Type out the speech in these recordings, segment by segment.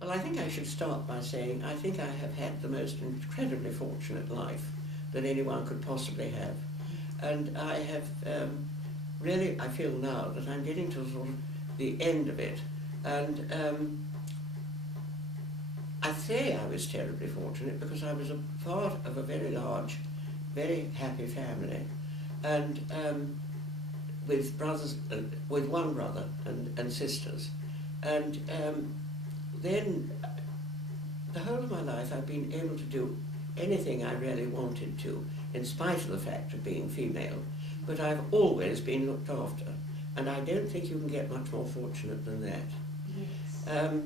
Well, I think I should start by saying I think I have had the most incredibly fortunate life that anyone could possibly have. And I have really, I feel now that I'm getting to sort of the end of it. And I say I was terribly fortunate because I was a part of a very large, very happy family. And with brothers, with one brother and sisters. And then the whole of my life I've been able to do anything I really wanted to, in spite of the fact of being female, but I've always been looked after, and I don't think you can get much more fortunate than that. Yes.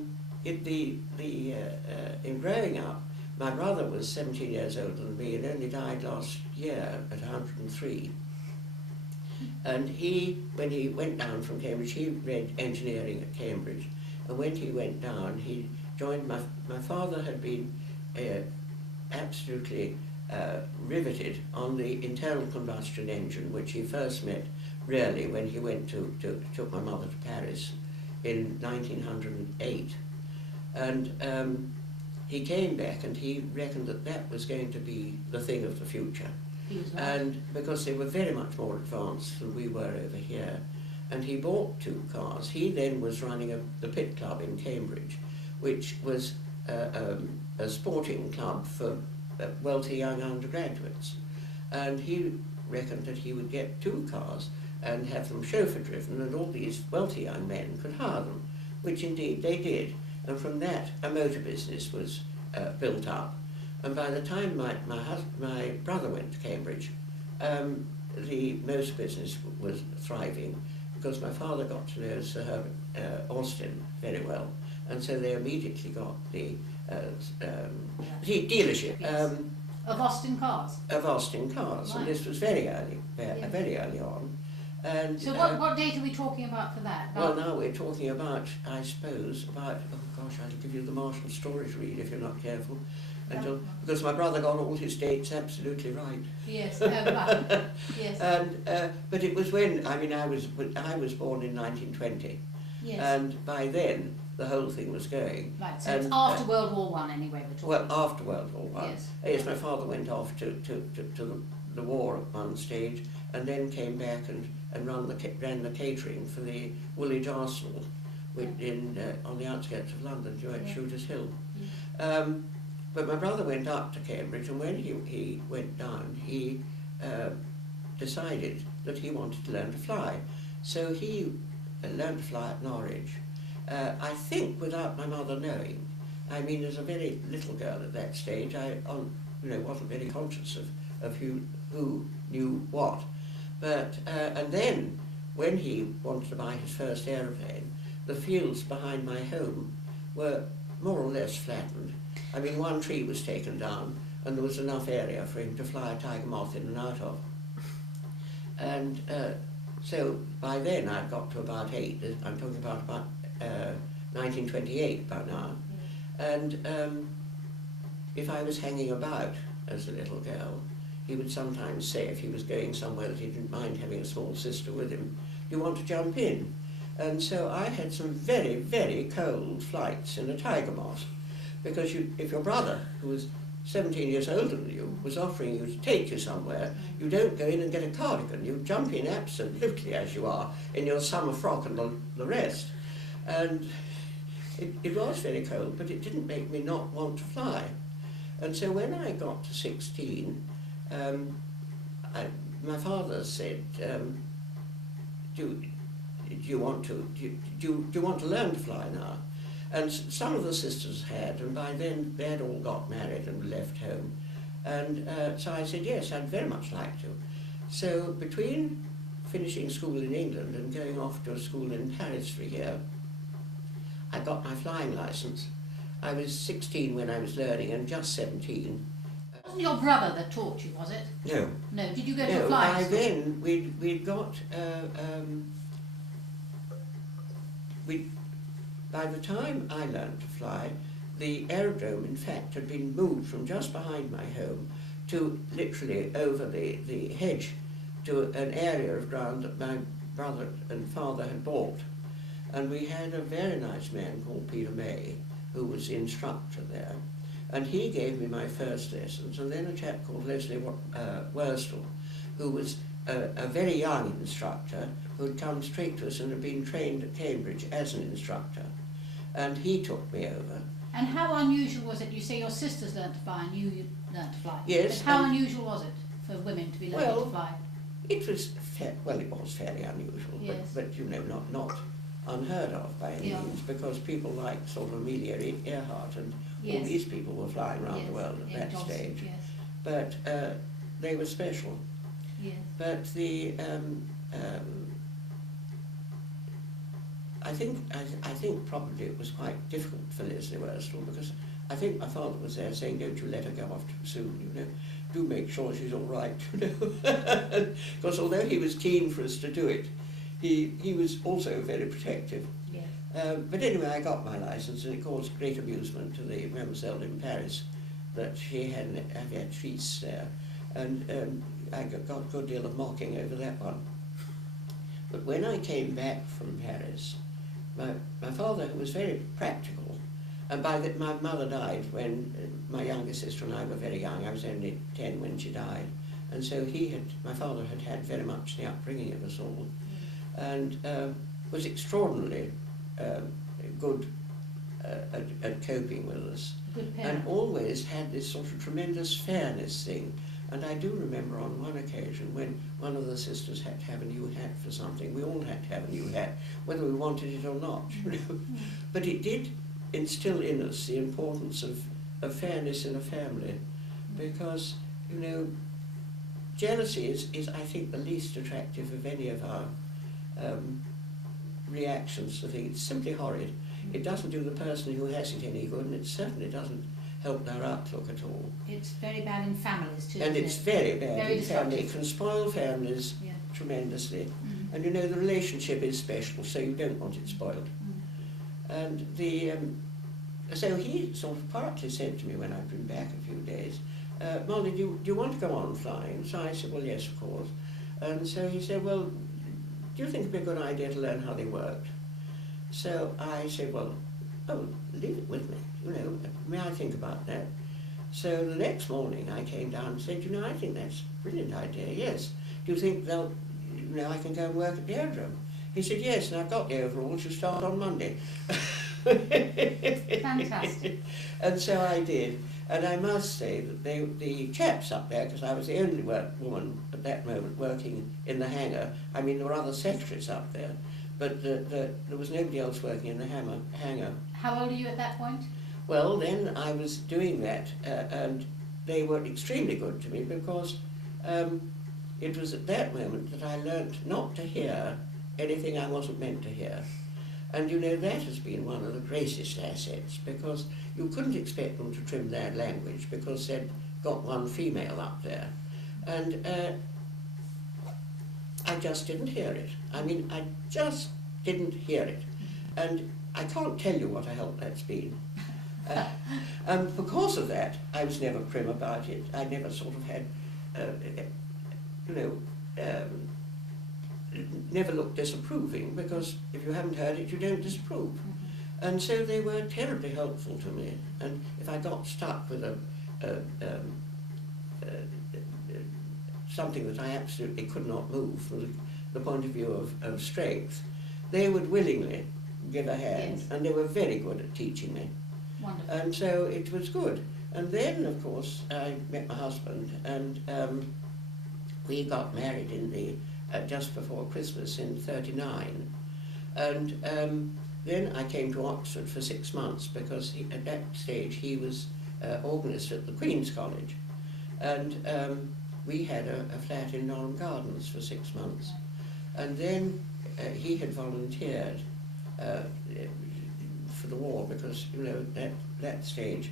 In growing up, my brother was 17 years older than me and only died last year at 103. And when he went down from Cambridge, he read engineering at Cambridge, and when he went down, he joined my father had been absolutely riveted on the internal combustion engine, which he first met really when he went took my mother to Paris in 1908. And he came back and he reckoned that was going to be the thing of the future. Right. And because they were very much more advanced than we were over here. And he bought 2 cars. He then was running the Pit Club in Cambridge, which was a sporting club for wealthy young undergraduates. And he reckoned that he would get 2 cars and have them chauffeur driven, and all these wealthy young men could hire them, which indeed they did. And from that a motor business was built up. And by the time my brother went to Cambridge, the motor business was thriving, because my father got to know Sir Herbert Austin very well, and so they immediately got the dealership. Yes. Of Austin Cars? Of Austin Cars, Right. And this was very early, Yes. very early on. And, so what date are we talking about for that? Well, now we're talking about, I suppose, oh gosh, I'll give you the Marshall story to read if you're not careful. Because my brother got all his dates absolutely right. Yes, right. Yes. And but it was when I was born in 1920, Yes. and by then the whole thing was going. Right. So it's after World War I, anyway. We're talking. Well, after World War I. Yes. Yes, my father went off to the war at one stage, and then came back and ran the catering for the Woolwich Arsenal, which on the outskirts of London, at Shooters Hill. Yeah. But my brother went up to Cambridge, and when he went down, he decided that he wanted to learn to fly. So he learned to fly at Norwich, I think without my mother knowing. I mean, as a very little girl at that stage, I wasn't very conscious of who knew what. But and then, when he wanted to buy his first aeroplane, the fields behind my home were more or less flattened. I mean, one tree was taken down, and there was enough area for him to fly a tiger moth in and out of. And so by then I'd got to about 8. I'm talking about 1928 by now. And if I was hanging about as a little girl, he would sometimes say, if he was going somewhere that he didn't mind having a small sister with him, "Do you want to jump in?" And so I had some very, very cold flights in a tiger moth. Because if your brother, who was 17 years older than you, was offering you to take you somewhere, you don't go in and get a cardigan. You jump in absolutely as you are, in your summer frock and the rest. And it was very cold, but it didn't make me not want to fly. And so when I got to 16, my father said, do you want to learn to fly now? And some of the sisters had, and by then they had all got married and left home. And so I said, yes, I'd very much like to. So between finishing school in England and going off to a school in Paris for a year, I got my flying licence. I was 16 when I was learning, and just 17. It wasn't your brother that taught you, was it? No. No, did you go to a flying school? Then we'd got... By the time I learned to fly, the aerodrome, in fact, had been moved from just behind my home to literally over the hedge to an area of ground that my brother and father had bought. And we had a very nice man called Peter May, who was the instructor there, and he gave me my first lessons, and then a chap called Leslie Whittell, who was a very young instructor who had come straight to us and had been trained at Cambridge as an instructor, and he took me over. And how unusual was it? You say your sisters learnt to fly and you learnt to fly. Yes. But how unusual was it for women to be learning to fly? It was it was fairly unusual, yes. but you know, not unheard of by any means, because people like sort of Amelia Earhart and all these people were flying around the world at that stage. Yes. But they were special. Yes. But the I think probably it was quite difficult for Leslie Whittell, because I think my father was there saying, "Don't you let her go off too soon, you know. Do make sure she's all right," you know. Because although he was keen for us to do it, he was also very protective. Yes. But anyway, I got my licence, and it caused great amusement to the mademoiselle in Paris that she had an aviatrice there, and I got a good deal of mocking over that one. But when I came back from Paris, my father, who was very practical, and my mother died when my younger sister and I were very young. I was only 10 when she died, and so my father had very much the upbringing of us all, and was extraordinarily good at coping with us, and always had this sort of tremendous fairness thing. And I do remember on one occasion when one of the sisters had to have a new hat for something. We all had to have a new hat, whether we wanted it or not, you know. But it did instill in us the importance of fairness in a family, because, you know, jealousy is I think the least attractive of any of our reactions to things. It's simply horrid. It doesn't do the person who has it any good, and it certainly doesn't help their outlook at all. It's very bad in families too. And it's very bad very in families. It can spoil families tremendously. Mm. And you know, the relationship is special, so you don't want it spoiled. Mm. And so he sort of partly said to me when I'd been back a few days, "Molly, do you want to go on flying?" So I said, "Well, yes, of course." And so he said, "Well, do you think it'd be a good idea to learn how they worked?" So I said, "Well, leave it with me, you know, may I think about that?" So the next morning I came down and said, "You know, I think that's a brilliant idea, yes. Do you think I can go and work at the aerodrome?" He said, "Yes, and I've got the overalls, you start on Monday." Fantastic. And so I did. And I must say that the chaps up there, because I was the only woman at that moment working in the hangar, I mean, there were other secretaries up there, but there was nobody else working in the hangar. How old are you at that point? Well, then I was doing that, and they were extremely good to me, because it was at that moment that I learnt not to hear anything I wasn't meant to hear. And you know, that has been one of the greatest assets, because you couldn't expect them to trim their language because they'd got one female up there. And I just didn't hear it. I mean, I just didn't hear it. And I can't tell you what a help that's been. And because of that, I was never prim about it. I never sort of had, never looked disapproving, because if you haven't heard it, you don't disapprove. Mm-hmm. And so they were terribly helpful to me. And if I got stuck with something that I absolutely could not move from the point of view of strength, they would willingly give a hand, yes. And they were very good at teaching me. Wonderful. And so it was good. And then, of course, I met my husband, and we got married in the just before Christmas in '39, and then I came to Oxford for 6 months, because at that stage he was organist at the Queen's College, and we had a flat in Norham Gardens for 6 months, and then he had volunteered for the war, because you know at that stage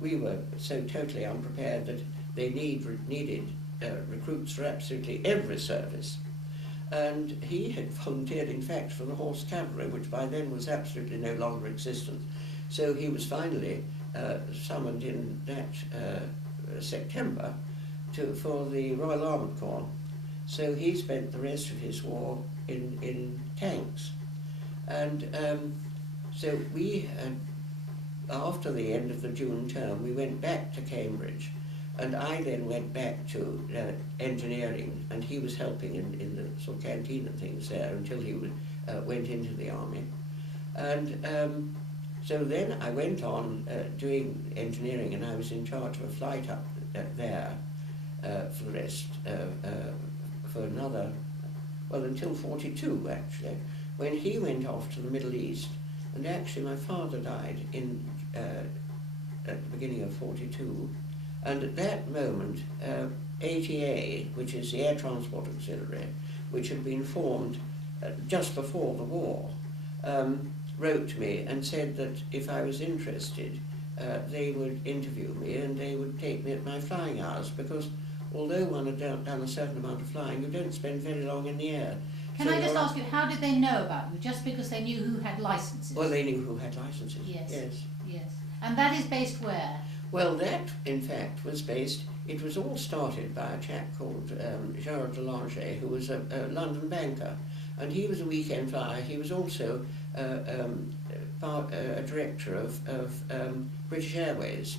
we were so totally unprepared that they needed recruits for absolutely every service. And he had volunteered, in fact, for the Horse Cavalry, which by then was absolutely no longer existent. So he was finally summoned in that September for the Royal Armoured Corps. So he spent the rest of his war in tanks. And so we after the end of the June term, we went back to Cambridge, and I then went back to engineering, and he was helping in the sort of canteen and things there until he went into the army. And so then I went on doing engineering, and I was in charge of a flight up there for the rest, for another, well, until 42 actually, when he went off to the Middle East. And actually my father died at the beginning of 42, and at that moment ATA, which is the Air Transport Auxiliary, which had been formed just before the war, wrote to me and said that if I was interested, they would interview me and they would take me at my flying hours, because although one had done a certain amount of flying, you don't spend very long in the air. Can I just ask you, how did they know about you? Just because they knew who had licenses? Well, they knew who had licenses. Yes. Yes. Yes. And that is based where? Well, that, in fact, was based, it was all started by a chap called Gerard, who was a London banker. And he was a weekend flyer. He was also a director of British Airways.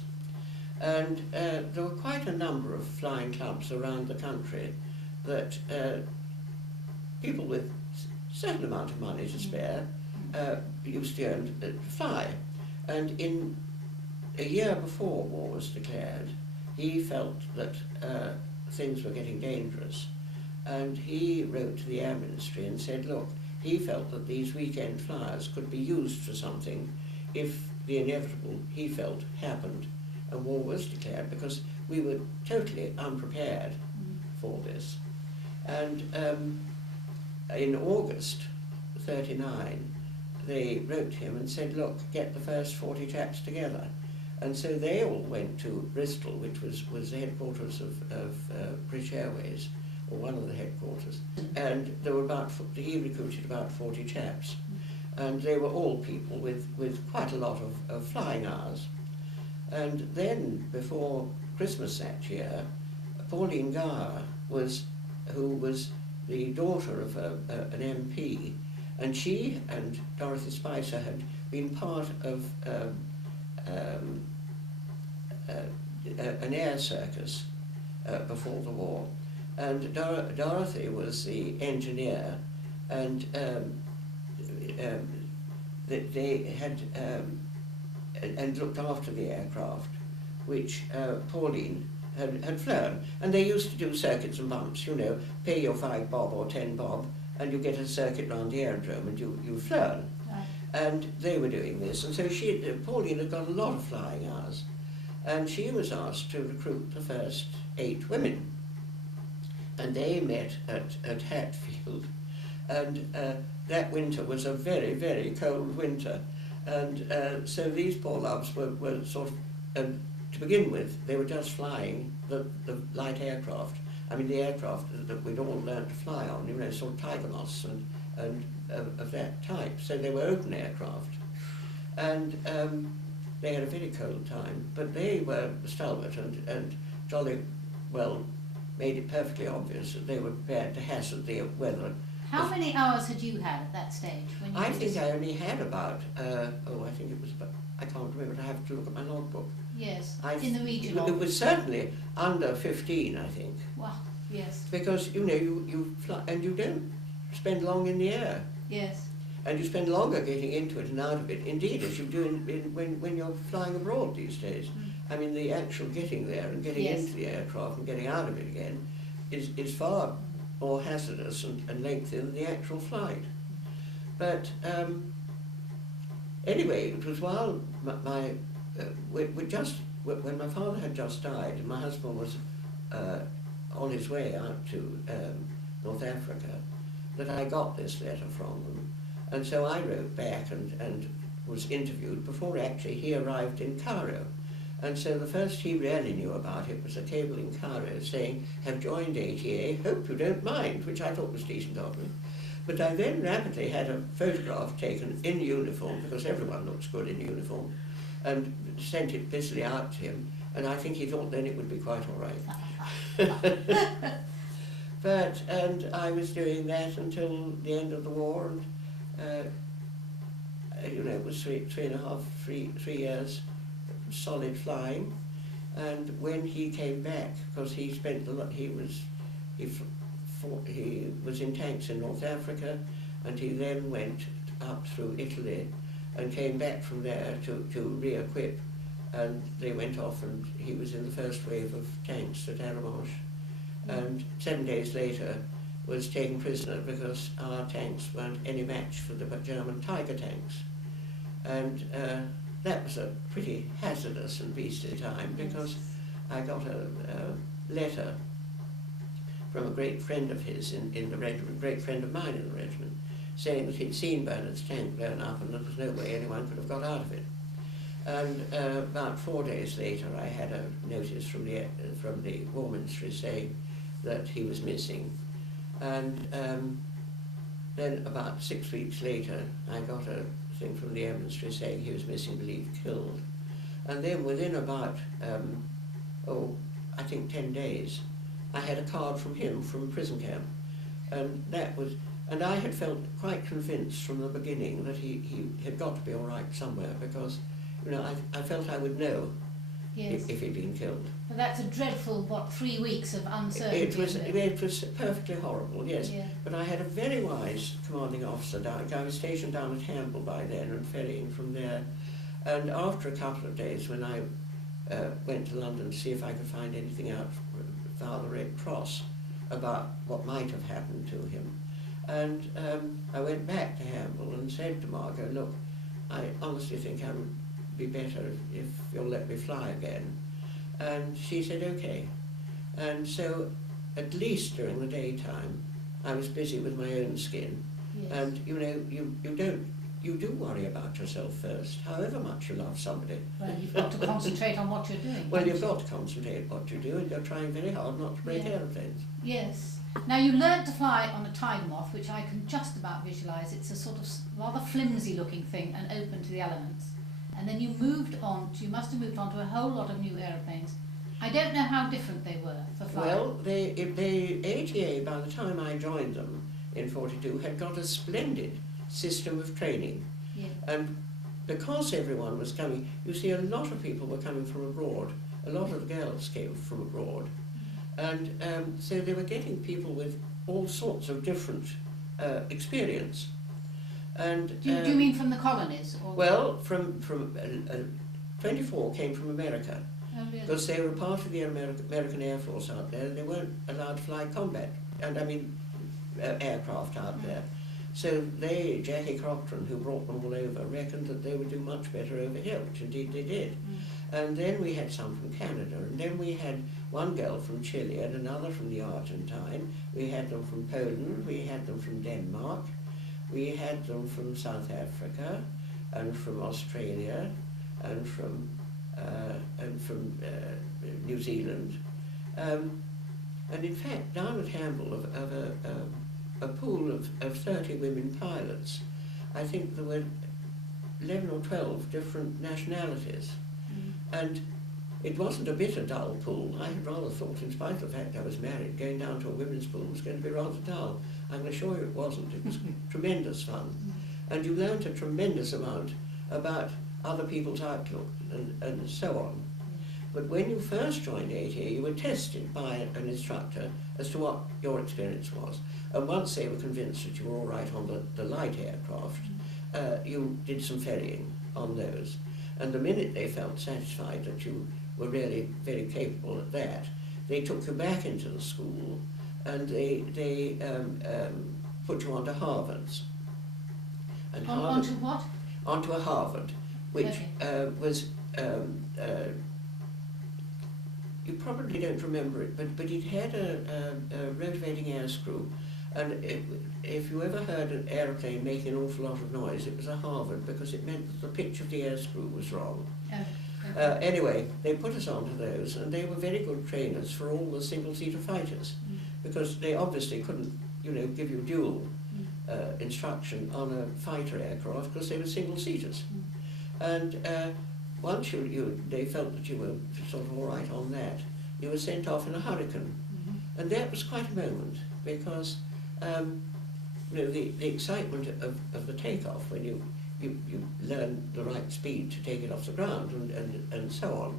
And there were quite a number of flying clubs around the country that people with a certain amount of money to spare used to earn to fly. And in a year before war was declared, he felt that things were getting dangerous, and he wrote to the Air Ministry and said, look, he felt that these weekend flyers could be used for something if the inevitable, he felt, happened and war was declared, because we were totally unprepared for this. And in August 39, they wrote to him and said, look, get the first 40 chaps together. And so they all went to Bristol, which was the headquarters of British Airways, or one of the headquarters. And there were he recruited about 40 chaps. And they were all people with quite a lot of flying hours. And then, before Christmas that year, Pauline Gower who was the daughter of an MP, and she and Dorothy Spicer had been part of an air circus before the war. And Dorothy was the engineer, and they had and looked after the aircraft, which Pauline had flown. And they used to do circuits and bumps, you know, pay your 5 bob or 10 bob, and you get a circuit round the aerodrome, and you've flown. Right. And they were doing this, and so Pauline had got a lot of flying hours, and she was asked to recruit the first 8 women. And they met at Hatfield, and that winter was a very, very cold winter. And so these poor loves were sort of, to begin with, they were just flying the light aircraft. I mean, the aircraft that we'd all learned to fly on, you know, sort of tiger moths and of that type. So they were open aircraft. And they had a very cold time, but they were stalwart and jolly well made it perfectly obvious that they were prepared to hazard the weather. How many hours had you had at that stage? When you I think I only had about, I think it was about, I can't remember, I have to look at my logbook. Yes, in the region It was certainly under 15, I think. Wow, yes. Because, you know, you fly, and you don't spend long in the air. Yes. And you spend longer getting into it and out of it, indeed, as you do when you're flying abroad these days. I mean, the actual getting there and getting into the aircraft and getting out of it again is far more hazardous and lengthy than the actual flight. But anyway, it was while when my father had just died and my husband was on his way out to North Africa, that I got this letter from them. And so I wrote back and was interviewed before actually he arrived in Cairo. And so the first he really knew about it was a cable in Cairo saying, have joined ATA, hope you don't mind, which I thought was decent of me. But I then rapidly had a photograph taken in uniform, because everyone looks good in uniform, and sent it busily out to him, and I think he thought then it would be quite all right. And I was doing that until the end of the war, and you know, it was three and a half, 3 years solid flying. And when he came back, because he spent a lot, he was in tanks in North Africa, and he then went up through Italy and came back from there to re-equip, and they went off, and he was in the first wave of tanks at Arromanches, and 7 days later was taken prisoner because our tanks weren't any match for the German Tiger tanks. And that was a pretty hazardous and beastly time, because I got a letter from a great friend of his in the regiment, great friend of mine in the regiment, saying that he'd seen Bernard's tank blown up and there was no way anyone could have got out of it. And about 4 days later I had a notice from the Yeomanry saying that he was missing. And then about 6 weeks later I got a thing from the Yeomanry saying he was missing, believed killed. And then within about, I think 10 days, I had a card from him from prison camp. And that was, and I had felt quite convinced from the beginning that he had got to be all right somewhere, because, you know, I felt I would know if he'd been killed. But that's a dreadful, 3 weeks of uncertainty. It was perfectly horrible, yes. Yeah. But I had a very wise commanding officer down. I was stationed down at Hamble by then and ferrying from there. And after a couple of days, when I went to London to see if I could find anything out via the Red Cross about what might have happened to him, and I went back to Hamble and said to Margot, look, I honestly think I would be better if you'll let me fly again. And she said, okay. And so, at least during the daytime, I was busy with my own skin. Yes. And, you know, you do worry about yourself first, however much you love somebody. Well, you've got to concentrate on what you're doing. Well, you've got to concentrate on what you do, and you're trying very hard not to break aeroplanes. Yes. Now, you learnt to fly on a tiger moth, which I can just about visualise. It's a sort of rather flimsy looking thing and open to the elements. And then you must have moved on to a whole lot of new aeroplanes. I don't know how different they were for flying. Well, the ATA, by the time I joined them in 42, had got a splendid system of training. Yeah. And because everyone was coming, you see, a lot of people were coming from abroad. A lot of the girls came from abroad. And so they were getting people with all sorts of different experience. And Do you mean from the colonies? Or well, from 24 came from America, oh, really? because they were part of the American Air Force out there. They weren't allowed to fly combat, and I mean aircraft out there. So Jackie Crocton, who brought them all over, reckoned that they would do much better over here, which indeed they did. And then we had some from Canada, and then we had one girl from Chile and another from the Argentine. We had them from Poland, we had them from Denmark, we had them from South Africa, and from Australia, and from New Zealand. And in fact, down at Hamble, of a pool of 30 women pilots, I think there were 11 or 12 different nationalities. And it wasn't a bit a dull pool. I had rather thought, in spite of the fact I was married, going down to a women's pool was going to be rather dull. I'm going to assure you it wasn't. It was tremendous fun. And you learned a tremendous amount about other people's outlook and so on. But when you first joined ATA, you were tested by an instructor as to what your experience was. And once they were convinced that you were all right on the light aircraft, you did some ferrying on those. And the minute they felt satisfied that you were really very capable at that, they took you back into the school and they put you onto Harvards. And onto what? Onto a Harvard, which was, you probably don't remember it, but it had a rotating air screw. And if you ever heard an aeroplane making an awful lot of noise, it was a Harvard, because it meant that the pitch of the air screw was wrong. Anyway, they put us onto those, and they were very good trainers for all the single-seater fighters, because they obviously couldn't, you know, give you dual instruction on a fighter aircraft, because they were single-seaters. And once they felt that you were sort of all right on that, you were sent off in a Hurricane. And that was quite a moment, because you know, the excitement of the takeoff, when you you learn the right speed to take it off the ground and so on,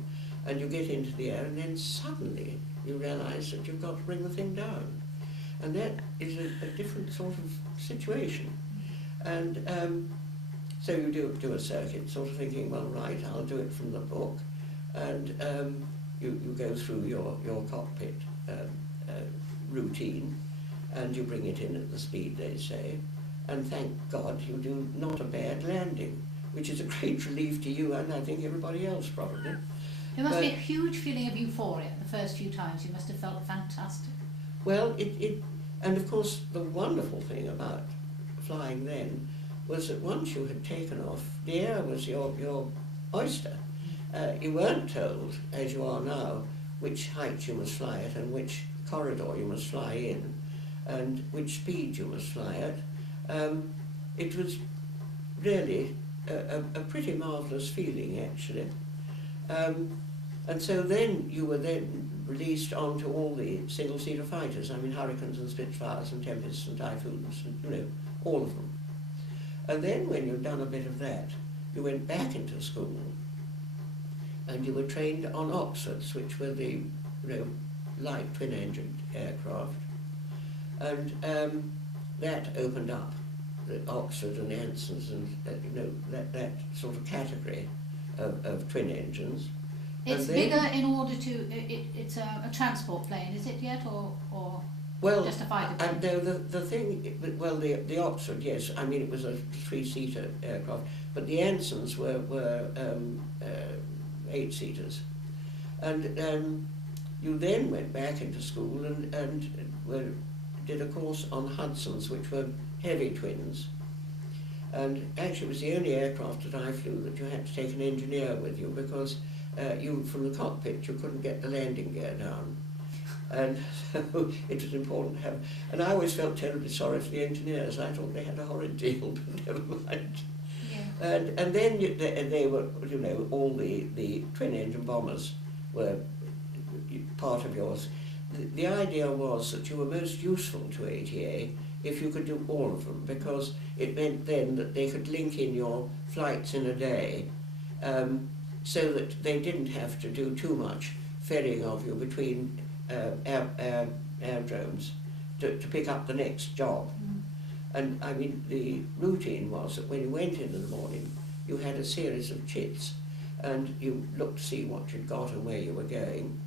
and you get into the air, and then suddenly you realise that you've got to bring the thing down. And that is a different sort of situation. And so you do a circuit, sort of thinking, well, right, I'll do it from the book, and you go through your cockpit routine, and you bring it in at the speed they say, and thank God you do not a bad landing, which is a great relief to you and I think everybody else probably. There must be a huge feeling of euphoria the first few times. You must have felt fantastic. Well, and of course the wonderful thing about flying then was that once you had taken off, the air was your oyster. You weren't told, as you are now, which height you must fly at and which corridor you must fly in and which speed you must fly at. It was really a pretty marvellous feeling, actually. And so then you were then released onto all the single-seater fighters, I mean Hurricanes and Spitfires and Tempests and Typhoons, and, you know, all of them. And then when you'd done a bit of that, you went back into school and you were trained on Oxfords, which were the, you know, light twin-engine aircraft. And that opened up the Oxford and the Ansons and, you know, that sort of category of twin engines. It's bigger in order to, it's a transport plane, is it yet, or well, just a fighter plane? No, the thing, well, the Oxford, yes, I mean it was a three-seater aircraft, but the Ansons were eight-seaters. And you then went back into school and did a course on Hudsons, which were heavy twins. And actually it was the only aircraft that I flew that you had to take an engineer with you because you, from the cockpit, you couldn't get the landing gear down. And so it was important to have, and I always felt terribly sorry for the engineers. I thought they had a horrid deal, but never mind. Yeah. And then they were, you know, all the twin-engine bombers were part of yours. The idea was that you were most useful to ATA if you could do all of them, because it meant then that they could link in your flights in a day, so that they didn't have to do too much ferrying of you between aerodromes to pick up the next job. Mm. And I mean, the routine was that when you went in the morning, you had a series of chits, and you looked to see what you'd got and where you were going.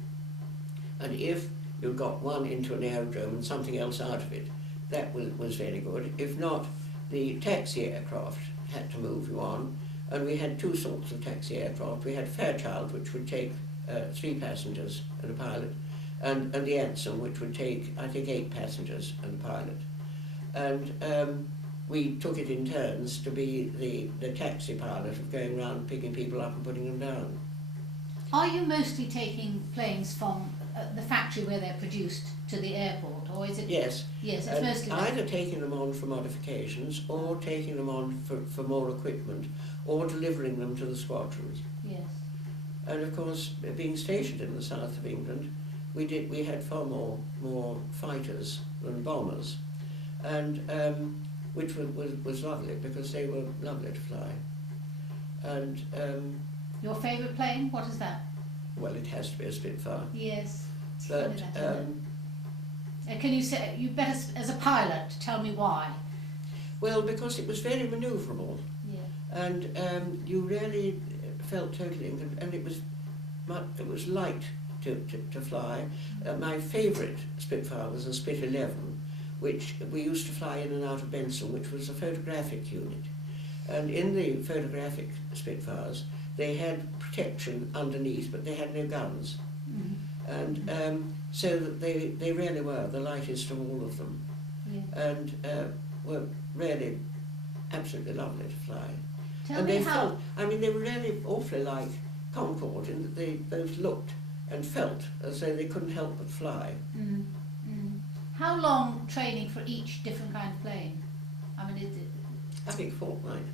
And if you got one into an aerodrome and something else out of it, that was very good. If not, the taxi aircraft had to move you on, and we had two sorts of taxi aircraft. We had Fairchild, which would take 3 passengers and a pilot, and the Anson, which would take, I think, 8 passengers and a pilot. And we took it in turns to be the taxi pilot of going around picking people up and putting them down. Are you mostly taking planes from the factory where they're produced to the airport, or is it? Yes. Yes, it's mostly either taking them on for modifications, or taking them on for more equipment, or delivering them to the squadrons. Yes. And of course, being stationed in the south of England, we had far more fighters than bombers, and which was lovely because they were lovely to fly. And your favourite plane? What is that? Well, it has to be a Spitfire. Yes. But can you say, you better as a pilot tell me why? Well, because it was very manoeuvrable. Yeah. And you really felt totally, and it was light to fly. My favourite Spitfire was a Spit 11, which we used to fly in and out of Benson, which was a photographic unit. And in the photographic Spitfires, they had protection underneath, but they had no guns. Mm-hmm. And so that they really were the lightest of all of them. Yeah. And were really absolutely lovely to fly. Tell me how... I mean, they were really awfully like Concorde in that they both looked and felt as though they couldn't help but fly. Mm-hmm. Mm-hmm. How long training for each different kind of plane? I mean, I think fortnight.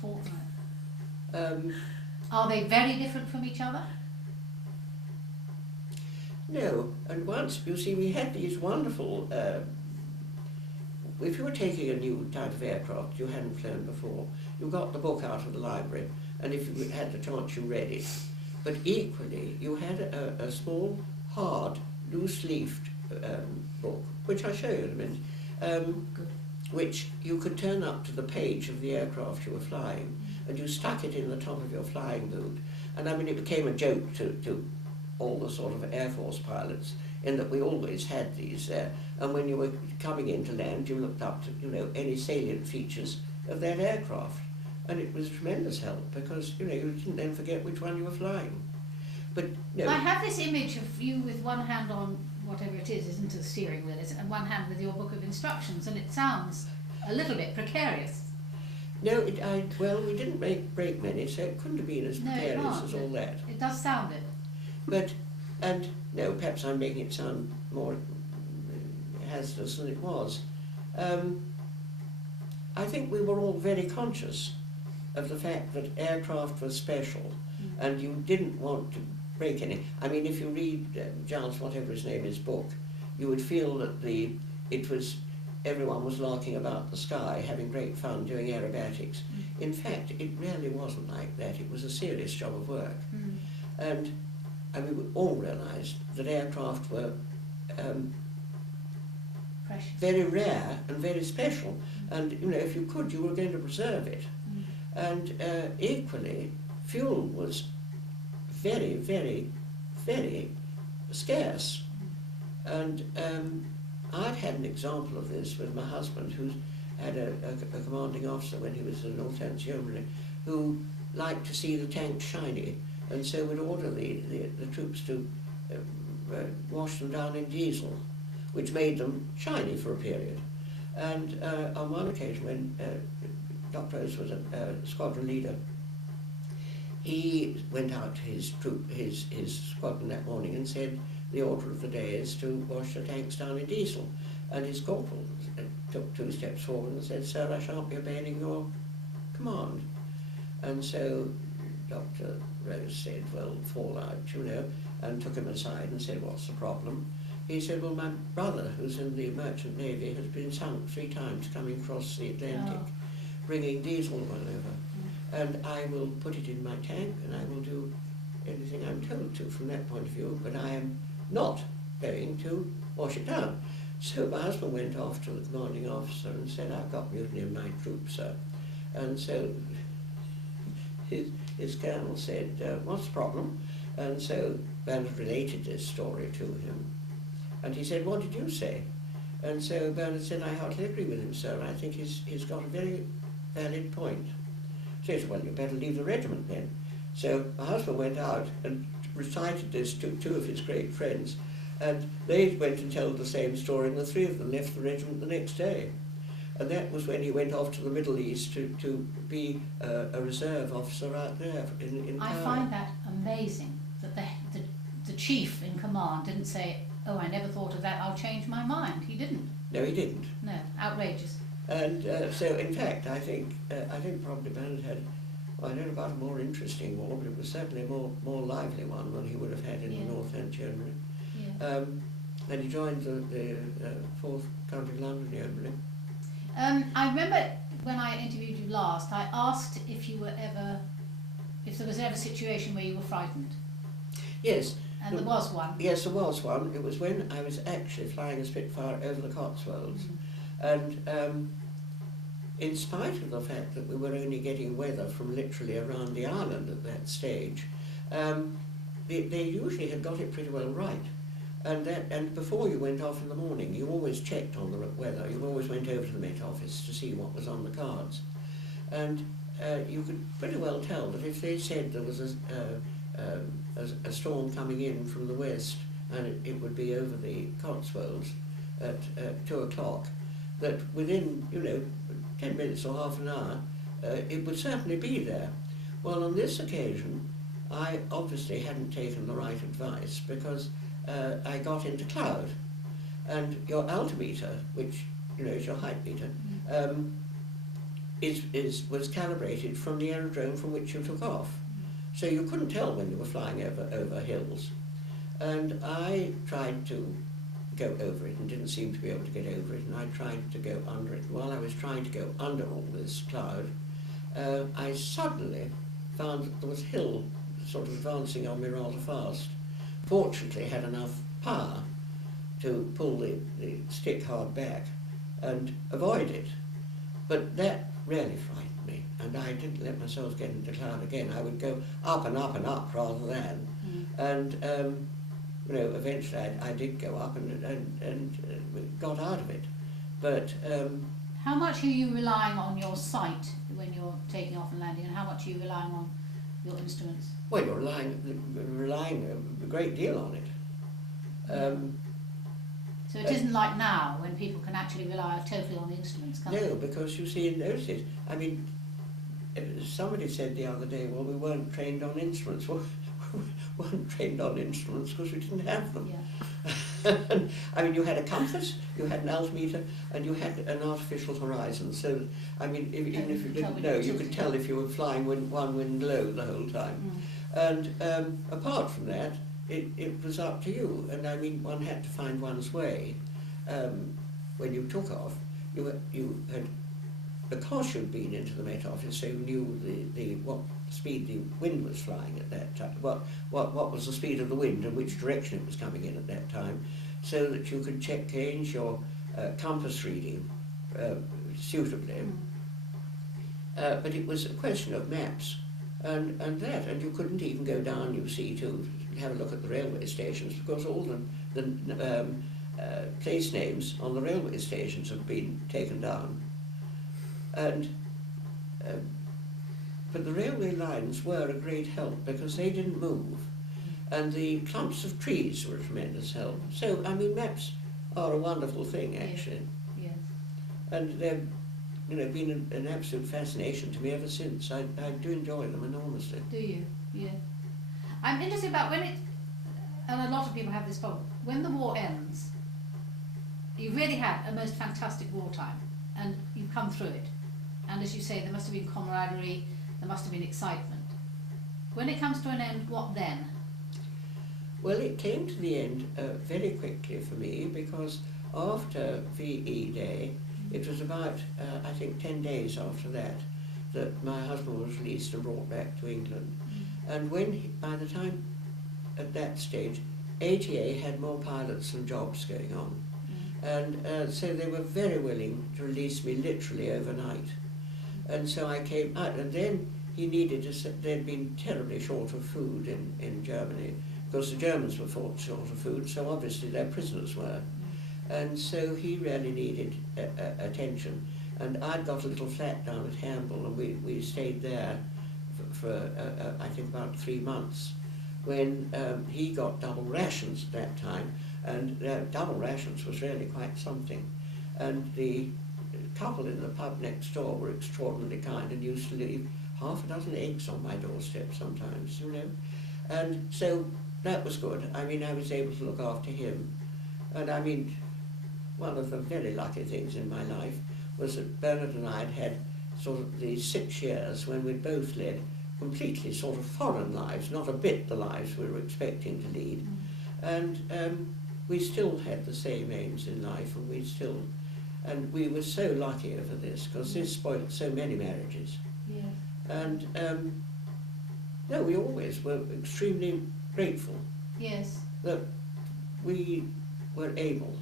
Fortnight. Are they very different from each other? No, and once, you see, we had these wonderful if you were taking a new type of aircraft you hadn't flown before, you got the book out of the library, and if you had the chance you read it. But equally, you had a small, hard, loose-leafed book, which I'll show you in a minute, which you could turn up to the page of the aircraft you were flying, and you stuck it in the top of your flying boot. And I mean, it became a joke to all the sort of Air Force pilots, in that we always had these there. And when you were coming into land, you looked up to, you know, any salient features of that aircraft. And it was tremendous help, because, you know, you didn't then forget which one you were flying. But, no. I have this image of you with one hand on whatever it is, isn't it, the steering wheel, is it, and one hand with your book of instructions, and it sounds a little bit precarious. No, well, we didn't break many, so it couldn't have been as precarious as all that. It does sound it. But, and no, perhaps I'm making it sound more hazardous than it was. I think we were all very conscious of the fact that aircraft was special, and you didn't want to break any. I mean, if you read Giles, whatever his name is, book, you would feel that everyone was larking about the sky, having great fun doing aerobatics. In fact, it really wasn't like that. It was a serious job of work. And I mean, we all realised that aircraft were very rare and very special, and, you know, if you could, you were going to preserve it. And equally, fuel was very, very, very scarce. And I'd had an example of this with my husband, who had a commanding officer when he was in the North Yeomanry, who liked to see the tanks shiny, and so would order the troops to wash them down in diesel, which made them shiny for a period. And on one occasion, when Dr. Rose was a squadron leader, he went out to his squadron that morning and said the order of the day is to wash the tanks down in diesel. And his corporal took 2 steps forward and said, "Sir, I shan't be obeying your command." And so Dr. Rose said, "Well, fall out, you know," and took him aside and said, "What's the problem?" He said, "Well, my brother, who's in the Merchant Navy, has been sunk 3 times coming across the Atlantic, bringing diesel oil over. And I will put it in my tank, and I will do anything I'm told to from that point of view, but I am not going to wash it down." So my husband went off to the commanding officer and said, "I've got mutiny in my troop, sir." And so his colonel said, "What's the problem?" And so Bernard related this story to him. And he said, "What did you say?" And so Bernard said, "I hardly agree with him, sir. I think he's got a very valid point." So he said, "Well, you better leave the regiment then." So my husband went out and recited this to 2 of his great friends, and they went and told the same story, and the 3 of them left the regiment the next day. And that was when he went off to the Middle East to be a reserve officer out there in I find that amazing, that the chief in command didn't say, "Oh, I never thought of that, I'll change my mind." He didn't. No, he didn't. No, outrageous. And so, in fact, I think probably Bernard had, well, I don't know about a more interesting war, but it was certainly a more lively one than he would have had in the North End Yeomanry. Yeah. And he joined the 4th County London Yeomanry. I remember when I interviewed you last, I asked if there was ever a situation where you were frightened. Yes. And there was one. Yes, there was one. It was when I was actually flying a Spitfire over the Cotswolds. And in spite of the fact that we were only getting weather from literally around the island at that stage, they usually had got it pretty well right. And before you went off in the morning, you always checked on the weather. You always went over to the Met Office to see what was on the cards. And you could pretty well tell that if they said there was a storm coming in from the west, and it would be over the Cotswolds at 2 o'clock, that within, 10 minutes or half an hour, it would certainly be there. Well, on this occasion, I obviously hadn't taken the right advice, because I got into cloud, and your altimeter, which is your height meter, was calibrated from the aerodrome from which you took off. So you couldn't tell when you were flying over hills. And I tried to go over it and didn't seem to be able to get over it, and I tried to go under it. While I was trying to go under all this cloud, I suddenly found that there was a hill sort of advancing on me rather fast. Fortunately, I had enough power to pull the stick hard back and avoid it. But that really frightened me, and I didn't let myself get into the cloud again. I would go up and up and up rather than, and you know, eventually I did go up and got out of it. But how much are you relying on your sight when you're taking off and landing, and how much are you relying on your instruments? Well, you're relying a great deal on it. So it isn't like now when people can actually rely totally on the instruments, can No, because you see in those days, I mean, somebody said the other day, well, we weren't trained on instruments. Well, we weren't trained on instruments because we didn't have them. Yeah. I mean, you had a compass, you had an altimeter, and you had an artificial horizon. So, I mean, even if you didn't know, you could tell if you were flying one wind low the whole time. And apart from that, it was up to you. And I mean, one had to find one's way. When you took off, you had, because you'd been into the Met Office, so you knew what speed the wind was flying at that time, what was the speed of the wind and which direction it was coming in at that time, so that you could change your compass reading suitably. But it was a question of maps and you couldn't even go down, you see, to have a look at the railway stations, because all the place names on the railway stations have been taken down. And but the railway lines were a great help because they didn't move, and the clumps of trees were a tremendous help. So, I mean, maps are a wonderful thing, actually. Yes. And they've, you know, been an absolute fascination to me ever since. I do enjoy them enormously. Do you? Yeah. I'm interested about when it, and a lot of people have this problem, when the war ends, you really had a most fantastic wartime, and you've come through it. And as you say, there must have been camaraderie, there must have been excitement. When it comes to an end, what then? Well, it came to the end very quickly for me, because after VE Day, it was about, I think, 10 days after that, that my husband was released and brought back to England. And when, by the time, at that stage, ATA had more pilots than jobs going on. And so they were very willing to release me literally overnight. And so I came out, and then he needed they'd been terribly short of food in Germany, because the Germans were short of food, so obviously their prisoners were. And so he really needed attention. And I'd got a little flat down at Hamble, and we stayed there for I think about 3 months, when he got double rations at that time, and double rations was really quite something. And the couple in the pub next door were extraordinarily kind and used to leave half a dozen eggs on my doorstep sometimes, you know. And so that was good. I mean, I was able to look after him. And I mean, one of the very lucky things in my life was that Bernard and I had sort of the 6 years when we'd both led completely sort of foreign lives, not a bit the lives we were expecting to lead. And we still had the same aims in life, and we were so lucky over this, because this spoiled so many marriages. Yes. And no, we always were extremely grateful. Yes. That we were able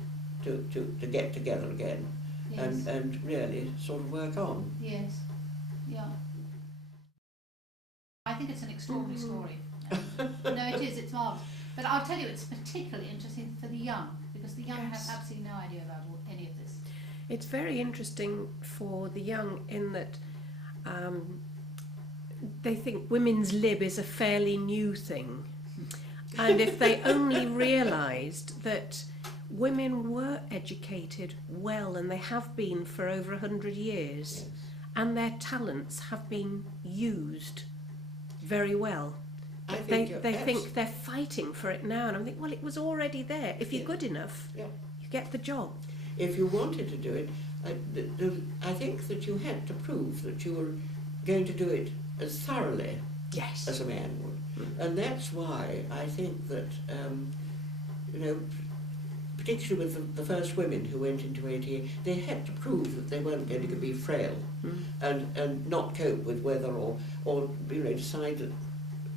to get together again. Yes. and really sort of work on. Yes. Yeah. I think it's an extraordinary story. No, it is, it's marvellous. But I'll tell you, it's particularly interesting for the young, because the young have absolutely no idea about any of this. It's very interesting for the young in that they think women's lib is a fairly new thing. And if they only realised that women were educated well, and they have been for over 100 years, and their talents have been used very well. They think they're fighting for it now, and I'm thinking, well, it was already there. If you're good enough, you get the job. If you wanted to do it, I think that you had to prove that you were going to do it as thoroughly as a man would. And that's why I think that, you know, particularly with the first women who went into ATA, they had to prove that they weren't going to be frail and not cope with weather or decide that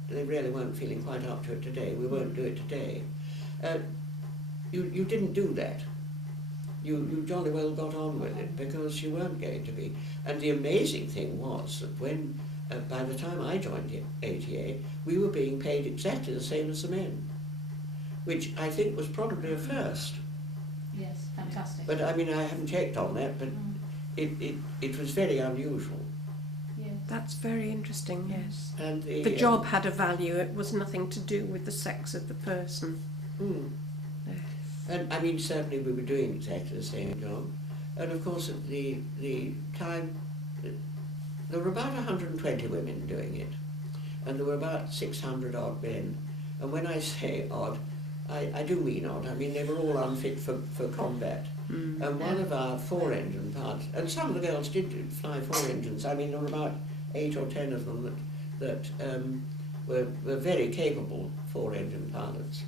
they really weren't feeling quite up to it today. We won't do it today. You didn't do that. You jolly well got on with it because you weren't going to be. And the amazing thing was that when, by the time I joined the ATA, we were being paid exactly the same as the men, which I think was probably a first. Yes, fantastic. But I mean, I haven't checked on that, but it was very unusual. Yes. That's very interesting, yes. And The job had a value, it was nothing to do with the sex of the person. Yes. And I mean, certainly we were doing exactly the same job. And of course, at the time, there were about 120 women doing it, and there were about 600 odd men. And when I say odd, I do mean odd. I mean, they were all unfit for combat. And one of our four-engine pilots, and some of the girls did fly four engines. I mean, there were about 8 or 10 of them that were very capable four-engine pilots.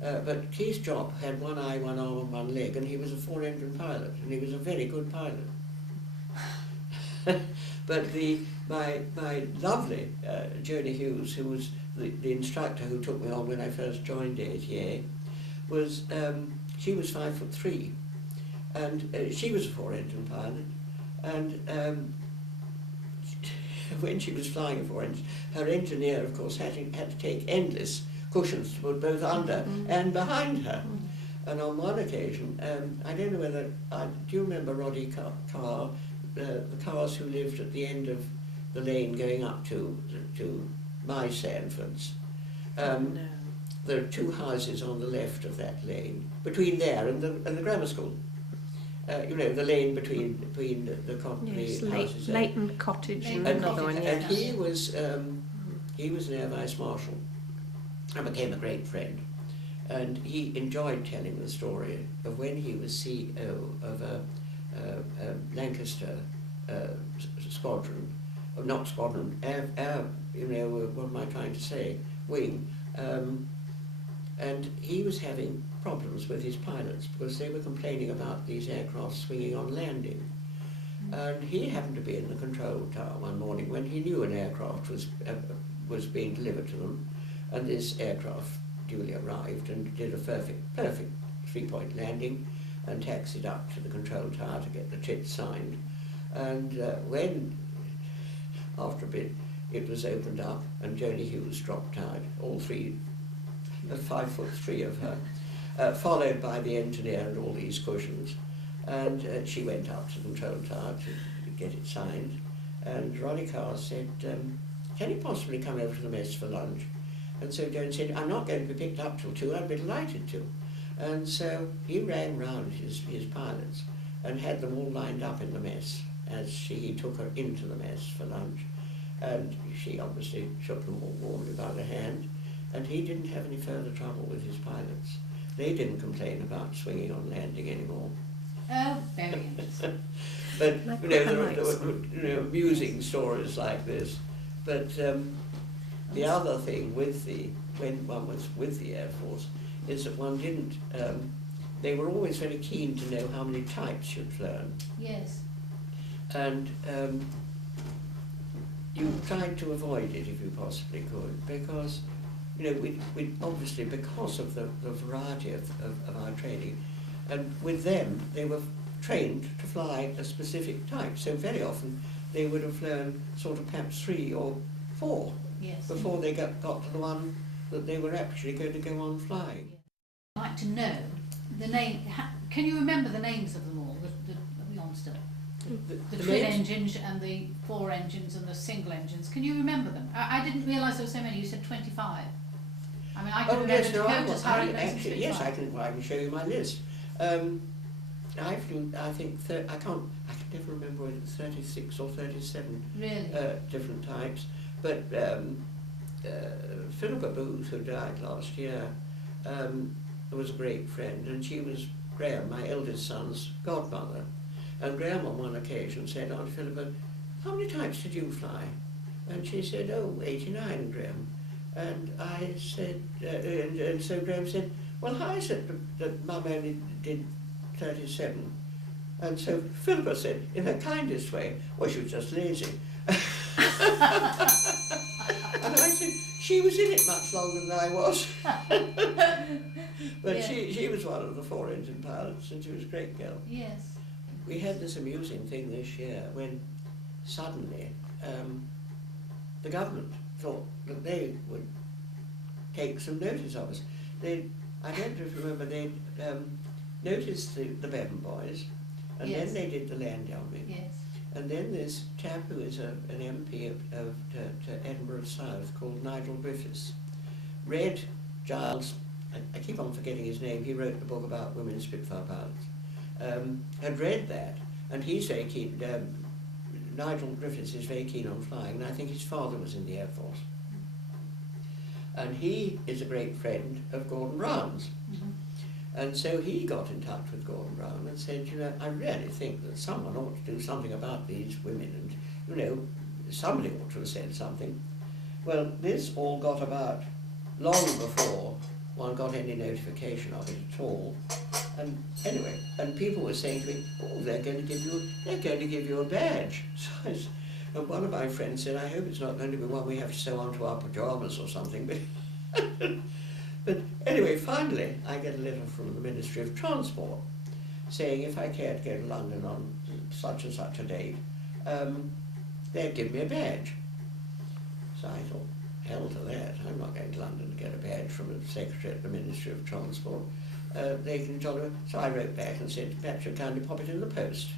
But Keith Jopp had one eye, one arm and one leg, and he was a four-engine pilot, and he was a very good pilot. But my lovely Joni Hughes, who was the instructor who took me on when I first joined ATA, was she was 5'3", and she was a four-engine pilot, and when she was flying a four-engine, her engineer, of course, had to take endless cushions to put both under and behind her. And on one occasion, I don't know whether, do you remember Roddy Carr, the Carrs who lived at the end of the lane going up to my Sanfords? No. There are two houses on the left of that lane, between there and the grammar school. You know, the lane between the houses there. Leighton Cottage and Leighton another one, Cottage, yes. And he was an Air Vice Marshal and became a great friend. And he enjoyed telling the story of when he was CEO of a Lancaster squadron, not squadron, air, what am I trying to say, wing. And he was having problems with his pilots because they were complaining about these aircraft swinging on landing. And he happened to be in the control tower one morning when he knew an aircraft was being delivered to them, and this aircraft duly arrived and did a perfect three-point landing and taxied up to the control tower to get the chit signed. And when, after a bit, it was opened up and Joni Hughes dropped out, all three, 5'3" of her, followed by the engineer and all these cushions. And she went up to the control tower to get it signed. And Roddy Carr said, can you possibly come over to the mess for lunch? And so Joan said, I'm not going to be picked up till 2, I'd be delighted to. And so he rang round his pilots and had them all lined up in the mess as he took her into the mess for lunch. And she obviously shook them all warmly by the hand, and he didn't have any further trouble with his pilots. They didn't complain about swinging on landing anymore. Oh, very interesting. But there were amusing stories like this. But the other thing when one was with the Air Force is that one didn't, they were always very keen to know how many types you'd learn. Yes. And you tried to avoid it if you possibly could, because we obviously, because of the variety of our training, and with them they were trained to fly a specific type, so very often they would have learned sort of perhaps 3 or 4 before they got to the one that they were actually going to go on flying. I'd like to know the name. Can you remember the names of them all? Are we on still? The twin engines and the 4 engines and the single engines. Can you remember them? I didn't realise there were so many. You said 25. I mean, I can remember Dakota's Hurricanes and Spitfire. Yes, I can show you my list. I think I can never remember whether it's 36 or 37 really? Different types. But Philippa Booth, who died last year, was a great friend, and she was Graham, my eldest son's godmother. And Graham on one occasion said, Aunt Philippa, how many types did you fly? And she said, 89, Graham. And I said, and so Graham said, well, how is it that Mum only did 37? And so Philippa said, in her kindest way, well, she was just lazy. And I said, she was in it much longer than I was. But Yeah. she was one of the 4 engine pilots, and she was a great girl. Yes. We had this amusing thing this year when suddenly the government thought that they would take some notice of us. I don't know if you remember, they'd noticed the Bevan boys, and Yes. then they did the land Yeomanry. Yes. And then this chap who is an MP to Edinburgh South called Nigel Griffiths read Giles, I keep on forgetting his name, he wrote the book about women Spitfire pilots, had read that, and he's very keen, Nigel Griffiths is very keen on flying, and I think his father was in the Air Force. And he is a great friend of Gordon Brown's. Mhm. And so he got in touch with Gordon Brown and said, you know, I really think that someone ought to do something about these women, and, you know, somebody ought to have said something. Well, this all got about long before one got any notification of it at all. And anyway, and people were saying to me, oh, they're going to give you a badge. So and one of my friends said, I hope it's not going to be one we have to sew onto our pyjamas or something. But anyway, finally, I get a letter from the Ministry of Transport saying if I care to go to London on such and such a date, they'd give me a badge. So I thought, hell to that, I'm not going to London to get a badge from a secretary at the Ministry of Transport. They can jolly well. So I wrote back and said, perhaps you'll kindly pop it in the post.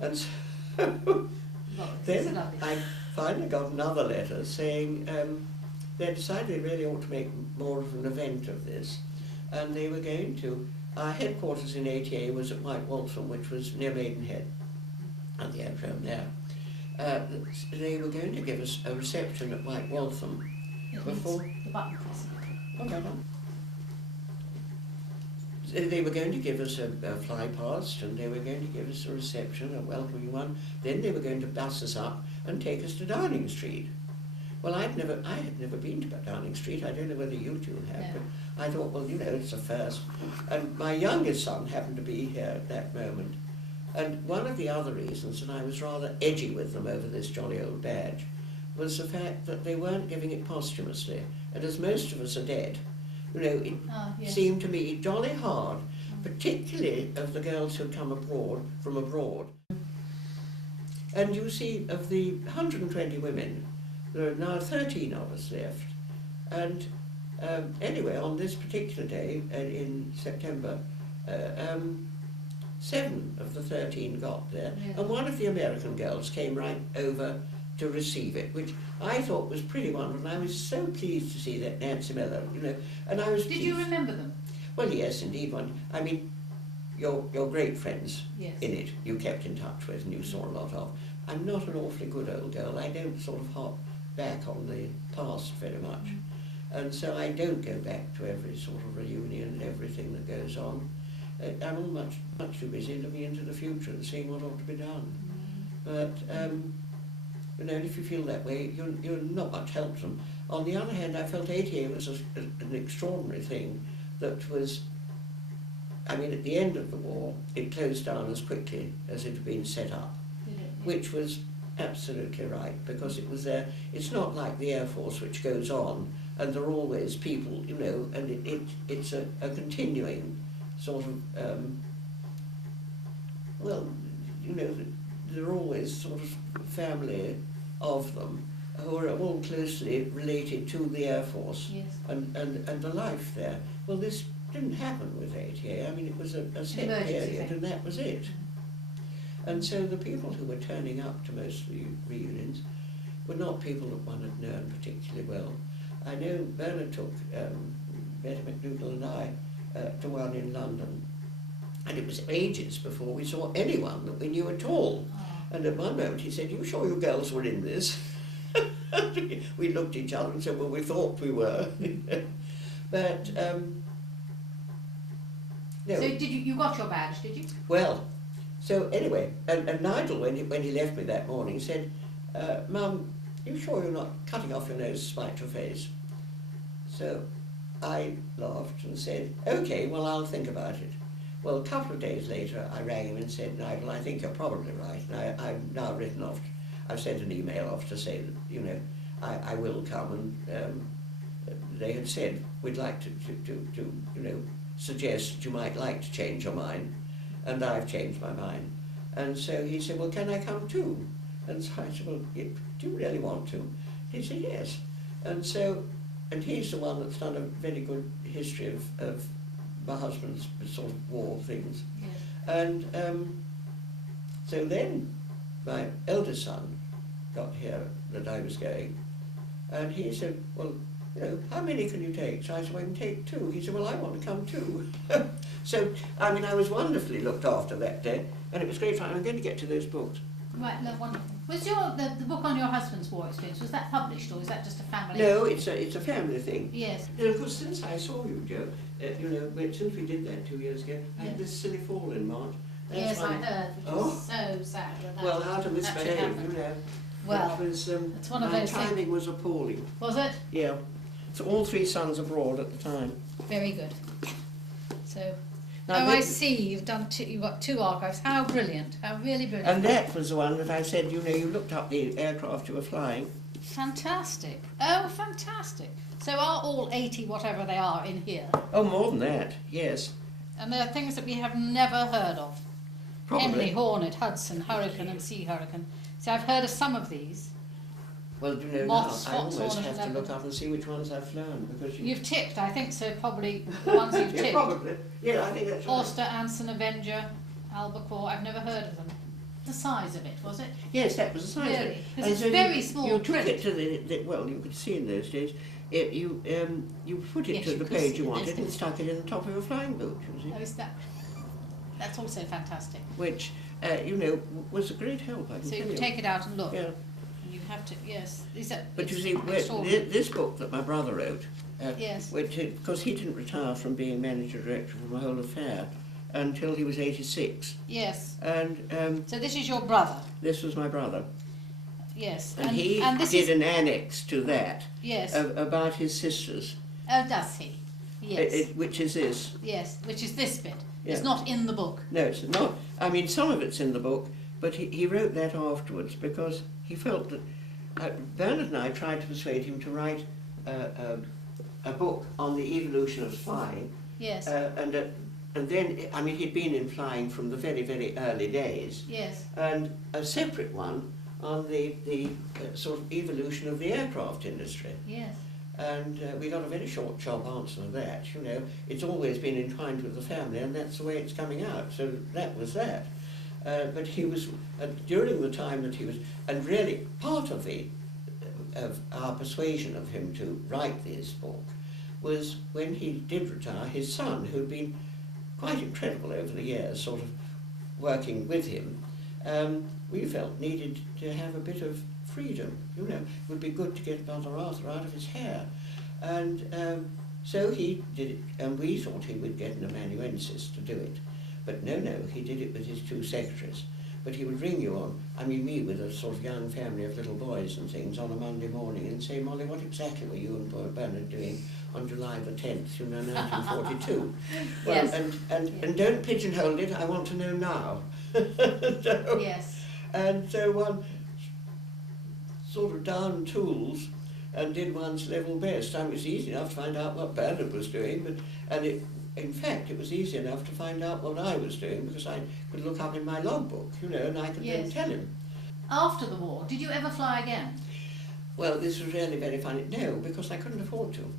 And so Well, then I finally got another letter saying they decided they really ought to make more of an event of this, and they were going to, our headquarters in ATA was at Whittell, which was near Maidenhead, at the aerodrome there. They were going to give us a reception at Whittell before. The button press. Okay. They were going to give us a fly past, and they were going to give us a reception, a welcoming one. Then they were going to bus us up and take us to Downing Street. Well, I had never been to Downing Street. I don't know whether you two have, No. but I thought, well, you know, it's a first. And my youngest son happened to be here at that moment. And one of the other reasons, and I was rather edgy with them over this jolly old badge, was the fact that they weren't giving it posthumously. And as most of us are dead, you know, it Yes. seemed to me jolly hard, particularly of the girls who'd come from abroad. And you see, of the 120 women, there are now 13 of us left. And anyway, on this particular day in September, 7 of the 13 got there, Yeah. and one of the American girls came right over to receive it, which I thought was pretty wonderful. And I was so pleased to see that Nancy Miller, you know, and I was Did pleased. you remember them? Well, yes, indeed. I mean, you're great friends Yes. in it. You kept in touch with and you saw a lot of. I'm not an awfully good old girl. I don't sort of hop back on the past very much. And so I don't go back to every sort of reunion and everything that goes on. I'm all much too busy looking into the future and seeing what ought to be done. But, you know, if you feel that way, you're not much help to them. On the other hand, I felt ATA was an extraordinary thing that was, I mean, at the end of the war, it closed down as quickly as it had been set up, Did it? Yeah. which was absolutely right, because it was there. It's not like the Air Force, which goes on, and there are always people, you know, and it's a continuing sort of, well, you know, there are always sort of family of them who are all closely related to the Air Force Yes. and the life there. Well, this didn't happen with ATA. I mean, it was a set Emergency period, thing. and that was it. And so the people who were turning up to most of the reunions were not people that one had known particularly well. I know Bernard took Betty McDougall and I to one in London, and it was ages before we saw anyone that we knew at all. Oh. And at one moment he said, "You sure you girls were in this?" We looked at each other and said, "Well, we thought we were." But no. So did you got your badge, did you? Well, so anyway, and Nigel, when he left me that morning, said, "Mum, you sure you're not cutting off your nose to spite your face?" So I laughed and said, okay, well, I'll think about it. Well, a couple of days later, I rang him and said, Nigel, I think you're probably right. And I've now written off, I've sent an email off to say that, you know, I will come, and they had said, we'd like to you know, suggest that you might like to change your mind, and I've changed my mind. And so he said, well, can I come too? And so I said, well, do you really want to? He said, yes. And so, and he's the one that's done a very good history of my husband's sort of war things. Yes. And so then my eldest son got here that I was going, and he said, well, you know, how many can you take? So I said, well, I can take 2. He said, well, I want to come too. So, I mean, I was wonderfully looked after that day, and it was great fun. I'm going to get to those books. Right, no, wonderful. Was the book on your husband's war experience, was that published, or was that just a family? No, it's a family thing. Yes. And of course, since I saw you, Jo, you know, since we did that 2 years ago, I had this silly fall in March. That's Yes, I why- heard, which was so sad. That Well, how to actually misbehave, happened. you know. Well, it was, it's one of my those things. timing was appalling. Was it? Yeah. So all 3 sons abroad at the time. Very good. So, Now, I this- see, you've got 2 archives. How brilliant, how really brilliant. And that was the one that I said, you know, you looked up the aircraft you were flying. Fantastic. Oh, fantastic. So are all 80, whatever they are, in here? Oh, more than that, yes. And there are things that we have never heard of. Probably. Henley, Hornet, Hudson, Hurricane and Sea Hurricane. See, I've heard of some of these. Well, you know, Moths, now I almost Foxhorn, have to and look up and see which ones I've flown, because You've ticked, I think so, probably the ones you've yeah, ticked. probably. Yeah, I think that's right. Auster, Anson, Avenger, Albacore, I've never heard of them. The size of it, was it? Yes, that was the size of Really? it. 'Cause And it's so very small You took print. it to the well, you could see in those days. You put it Yes, to you the could page see you in wanted those and days. stuck it in the top of your flying boot, you see. Oh, is that? That's also fantastic. Which, you know, was a great help, I can So you tell can you. take it out and look. Yeah. And you have to, yes. Is that, But you it's see, extraordinary. this book that my brother wrote, Yes. which because he didn't retire from being manager director from the whole affair until he was 86, Yes. and So this is your brother. this was my brother, Yes. and he this did is, an annex to that yes. about his sisters, Oh, does he? Yes. which is this. Yes. Which is this bit. Yeah. It's not in the book. No, it's not. I mean, some of it's in the book, but he wrote that afterwards because he felt that Bernard and I tried to persuade him to write a book on the evolution of flying. Yes. And then, I mean, he'd been in flying from the very, very early days, Yes. and a separate one on the sort of evolution of the aircraft industry. Yes. And we got a very short, sharp answer to that. You know, it's always been entwined with the family, and that's the way it's coming out. So that was that. But he was, during the time that he was, and really part of our persuasion of him to write this book was when he did retire, his son, who'd been quite incredible over the years, sort of working with him, we felt needed to have a bit of freedom. You know, it would be good to get Brother Arthur out of his hair. And so he did it, and we thought he would get an amanuensis to do it. But no, he did it with his 2 secretaries. But he would ring you on, I mean me with a sort of young family of little boys and things, on a Monday morning and say, Molly, what exactly were you and Bernard doing on July the 10th, you know, 1942? Well, Yes. and don't pigeonhole it, I want to know now. So, Yes. and so one sort of down tools and did one's level best. I mean, it was easy enough to find out what Bernard was doing, in fact, it was easy enough to find out what I was doing because I could look up in my logbook, you know, and I could then Yes. tell him. After the war, did you ever fly again? Well, this was really very funny. No, because I couldn't afford to.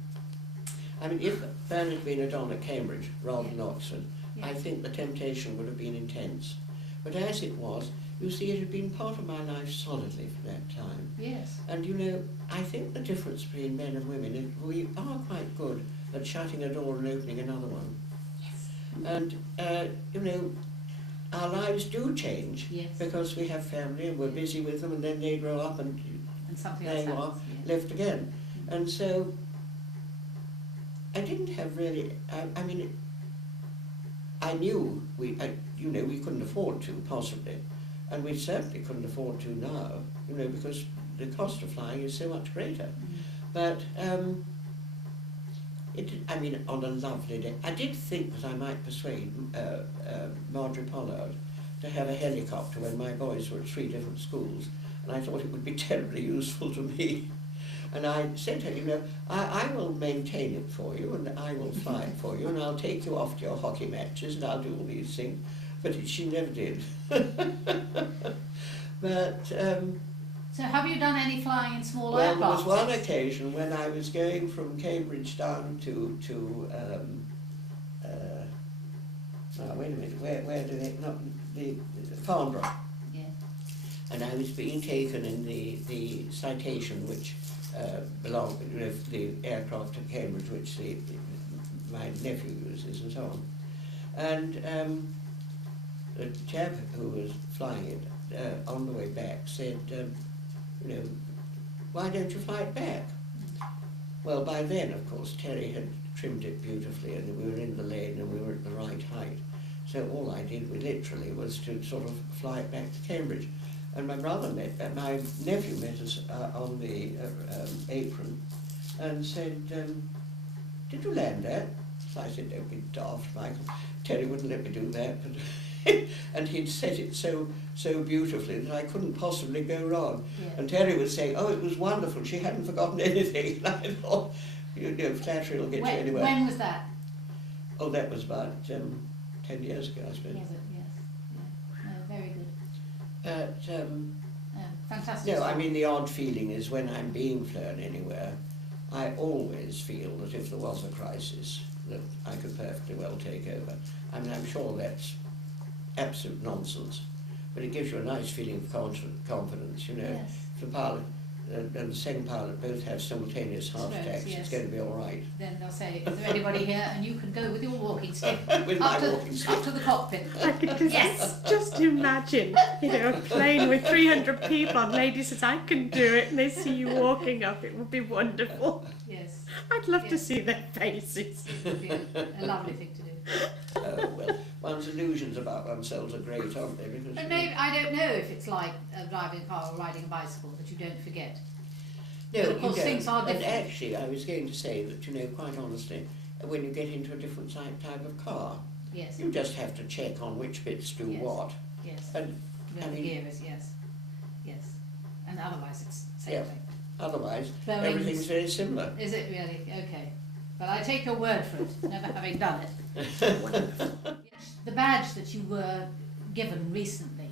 I mean, if Bernard had been a Don at Cambridge rather than Oxford, I think the temptation would have been intense. But as it was, you see, it had been part of my life solidly for that time. Yes. And you know, I think the difference between men and women is we are quite good at shutting a door and opening another one. Yes. And, you know, our lives do change Yes. because we have family and we're busy with them, and then they grow up and And something there else you are, happens. Yes. left again. And so I didn't have really, I mean, I knew we couldn't afford to, possibly. And we certainly couldn't afford to now, you know, because the cost of flying is so much greater. But I mean, on a lovely day. I did think that I might persuade Marjorie Pollard to have a helicopter when my boys were at 3 different schools, and I thought it would be terribly useful to me. And I said to her, you know, I will maintain it for you, and I will fly it for you, and I'll take you off to your hockey matches, and I'll do all these things. But she never did. But so have you done any flying in small well, aircraft? there was one occasion when I was going from Cambridge down to wait a minute, where do they, not the Farnborough. Yeah. And I was being taken in the citation which belonged, you know, the aircraft at Cambridge, which my nephew uses and so on. And the chap who was flying it on the way back said, you know, why don't you fly it back? Well, by then, of course, Terry had trimmed it beautifully, and we were in the lane and we were at the right height. So all I did, literally, was to sort of fly it back to Cambridge. And my my nephew met us on the apron and said, did you land there? So I said, don't be daft, Michael. Terry wouldn't let me do that. But and he'd said it so beautifully that I couldn't possibly go wrong. Yeah. And Terry was saying, oh, it was wonderful. She hadn't forgotten anything. And I thought, you know, flattery will get you anywhere. When was that? Oh, that was about 10 years ago, I suppose. Was it? Yes. Yeah. No, very good. Fantastic. No, stuff. I mean, the odd feeling is when I'm being flown anywhere, I always feel that if there was a crisis, that I could perfectly well take over. I mean, I'm sure that's absolute nonsense, but it gives you a nice feeling of confidence, you know. Yes. If the pilot and the second pilot both have simultaneous heart Strokes, attacks, yes. it's going to be all right. Then they'll say, is there anybody here? And you can go with your walking stick With up, my walking stick. up to the cockpit. I could just imagine, you know, a plane with 300 people on. Lady says, I can do it, and they see you walking up. It would be wonderful. Yes. I'd love to see their faces. It would be a lovely thing to do. Well, one's illusions about oneself are great, aren't they? Because But maybe, I don't know if it's like driving a car or riding a bicycle, that you don't forget. no, But of course you don't. things are And different. actually, I was going to say that, you know, quite honestly, when you get into a different type of car, Yes. you just have to check on which bits do Yes. what. Yes. And Where I the mean- gear is, yes. Yes. And otherwise it's the same Yeah. thing. otherwise, Flowings. everything's very similar. Is it really? Okay. But I take your word for it, never having done it. The badge that you were given recently.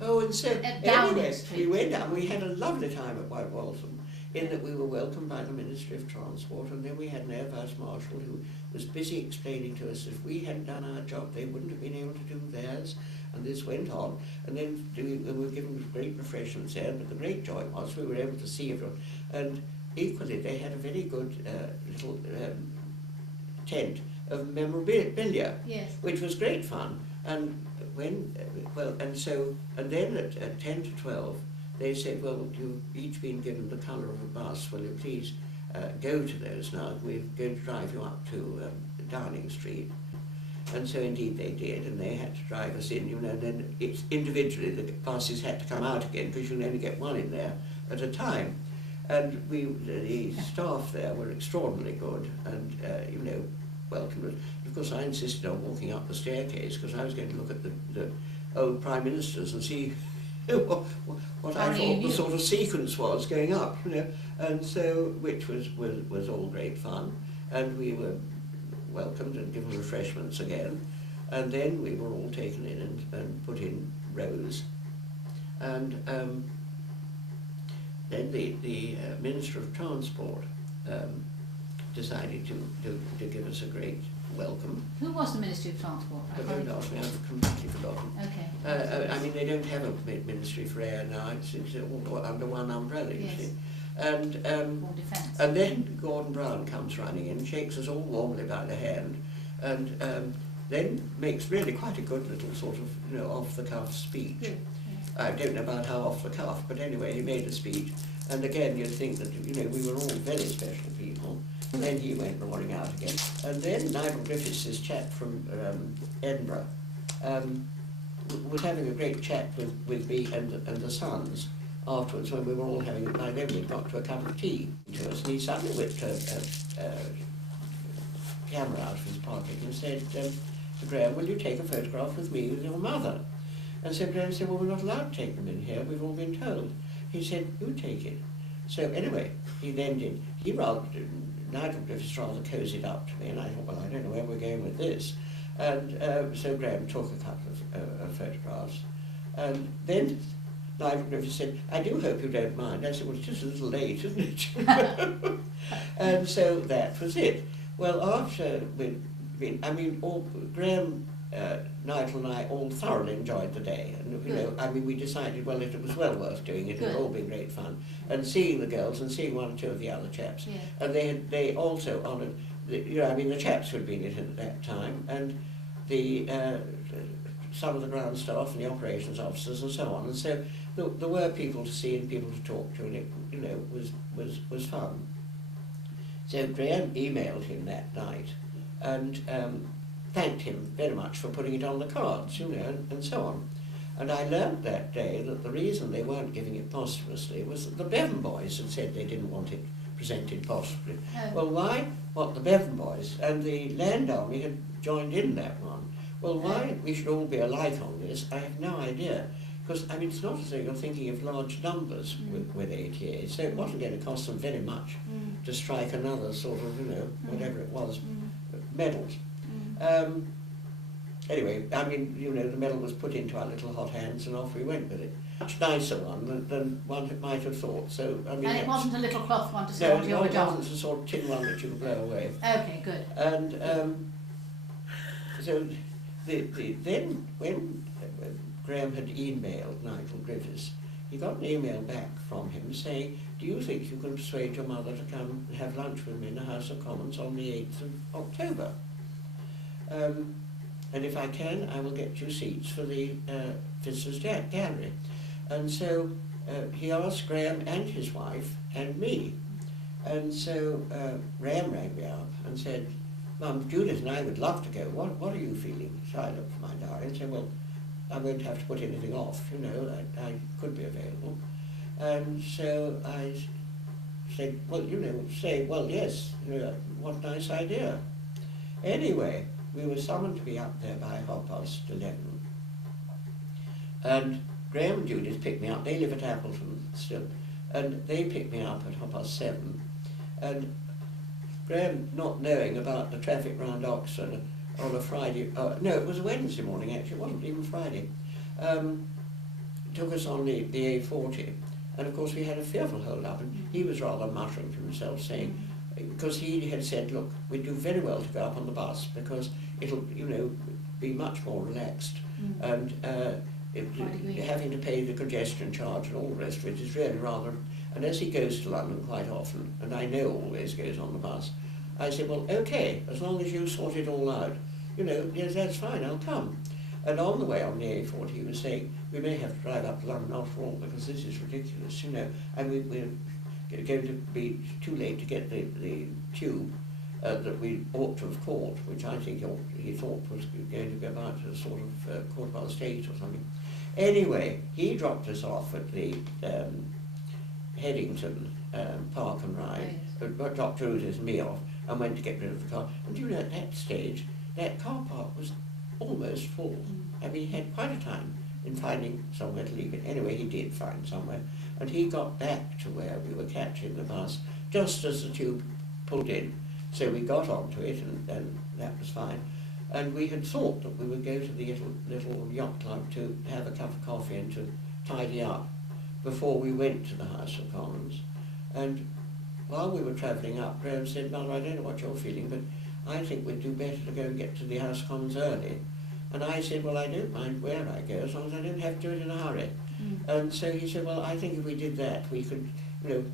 Oh, and so At Downing anyway, Street. we went down. We had a lovely time at White Waltham, in that we were welcomed by the Ministry of Transport, and then we had an Air Vice Marshal who was busy explaining to us if we hadn't done our job, they wouldn't have been able to do theirs. And this went on, and then we were given great refreshments there. But the great joy was we were able to see everyone, and equally they had a very good little tent of memorabilia, Yes. which was great fun. And when, and then at 10 to 12, they said, well, you've each been given the colour of a bus, will you please go to those now, we're going to drive you up to Downing Street. And so indeed they did, and they had to drive us in, you know, and then it's individually the buses had to come out again, because you can only get one in there at a time. And the staff there were extraordinarily good, and, you know, welcomed us. Of course, I insisted on walking up the staircase, because I was going to look at the old Prime Ministers and see what I thought the sort of sequence was going up, you know. And so, which was all great fun. And we were welcomed and given refreshments again. And then we were all taken in and put in rows. And then the Minister of Transport decided to give us a great welcome. Who was the Ministry of Transport? Don't ask me, I've completely forgotten. Okay. I mean, they don't have a Ministry for Air now, it's all under one umbrella, you Yes. see. And Or defence. and then Gordon Brown comes running in, shakes us all warmly by the hand, and then makes really quite a good little sort of, you know, off-the-cuff speech. Good. Yes. I don't know about how off-the-cuff, but anyway, he made a speech, and again, you'd think that, you know, we were all very special people. And then he went roaring out again. And then Nigel Griffiths, this chap from Edinburgh, was having a great chat with me and the sons afterwards, when we were all having, by then we'd got to a cup of tea to us, and he suddenly whipped a camera out of his pocket and said to Graham, will you take a photograph with me with your mother? And so Graham said, well, we're not allowed to take them in here, we've all been told. He said, you take it. So anyway, he then did. Nigel Griffiths rather cozied up to me, and I thought, well, I don't know where we're going with this. And so Graham took a couple of photographs. And then Nigel Griffiths said, I do hope you don't mind. I said, well, it's just a little late, isn't it? And so that was it. Well, after Graham, Nigel and I all thoroughly enjoyed the day. And, we decided, well, if it was well worth doing it, it had all been great fun. And seeing the girls and seeing one or two of the other chaps. Yeah. And they also honoured, the chaps who had been in at that time, and some of the ground staff and the operations officers and so on. And so there were people to see and people to talk to, and it was fun. So Graham emailed him that night and thanked him very much for putting it on the cards, and so on. And I learned that day that the reason they weren't giving it posthumously was that the Bevan boys had said they didn't want it presented posthumously. Oh. Well, why? What, the Bevan boys and the Land Army had joined in that one. Well, why we should all be alike on this, I have no idea. Because, it's not as though you're thinking of large numbers with ATA, so it wasn't going to cost them very much to strike another sort of, whatever it was, medals. Anyway, the medal was put into our little hot hands and off we went with it. Much nicer one than one might have thought. So, and it wasn't a little cloth one to sew onto your job? No, it wasn't a sort of tin one that you could blow away. Okay, good. And so then when Graham had emailed Nigel Griffiths, he got an email back from him saying, do you think you can persuade your mother to come and have lunch with me in the House of Commons on the 8th of October? And if I can, I will get you seats for the visitors' gallery. And so he asked Graham and his wife and me. And so Graham rang me up and said, Mum, Judith and I would love to go. What are you feeling? So I looked for my diary and said, well, I won't have to put anything off, I could be available. And so I said, well, yes, what a nice idea. Anyway, we were summoned to be up there by 11:30. And Graham and Judith picked me up. They live at Appleton still. And they picked me up at 7:30. And Graham, not knowing about the traffic round Oxford on a Friday, no, it was a Wednesday morning actually, it wasn't even Friday, took us on the A40. And of course we had a fearful hold-up, and he was rather muttering to himself, saying, because he had said, look, we'd do very well to go up on the bus because it'll, be much more relaxed. And having to pay the congestion charge and all the rest of it is really rather, and as he goes to London quite often, and I know always goes on the bus, I said, well, okay, as long as you sort it all out, yes, that's fine, I'll come. And on the way on the A40, he was saying, we may have to drive up to London after all, because this is ridiculous, and we're going to be too late to get the tube that we ought to have caught, which I think he thought was going to be about a sort of 8:15 or something. Anyway, he dropped us off at the Headington Park and Ride, dropped Judith and me off, and went to get rid of the car. And at that stage, that car park was almost full. He had quite a time in finding somewhere to leave it. Anyway, he did find somewhere, and he got back to where we were catching the bus just as the tube pulled in. So we got onto it, and that was fine. And we had thought that we would go to the little yacht club to have a cup of coffee and to tidy up before we went to the House of Commons. And while we were travelling up, Graham said, Mother, I don't know what you're feeling, but I think we'd do better to go and get to the House of Commons early. And I said, well, I don't mind where I go, as long as I don't have to do it in a hurry. And so he said, well, I think if we did that, we could, there's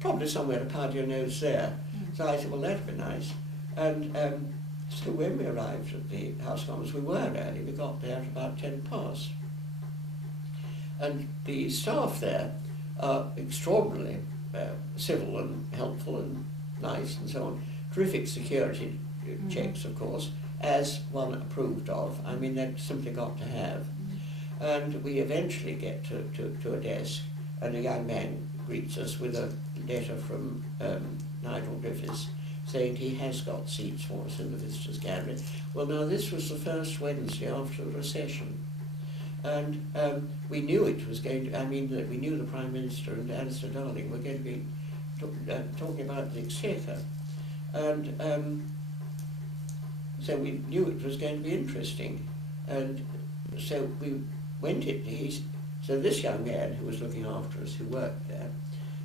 probably somewhere to powder your nose there. So I said, well, that'd be nice. And so when we arrived at the House of Commons, we were early. We got there at about 10 past. And the staff there are extraordinarily civil and helpful and nice and so on. Terrific security checks, of course, as one approved of. They've simply got to have. And we eventually get to a desk, and a young man greets us with a letter from Nigel Griffiths, saying he has got seats for us in the visitors' gallery. Well, now this was the first Wednesday after the recession, and we knew it was going to, that we knew the Prime Minister and Alistair Darling were going to be talking about the Exchequer, and so we knew it was going to be interesting, and so we went so this young man who was looking after us, who worked there,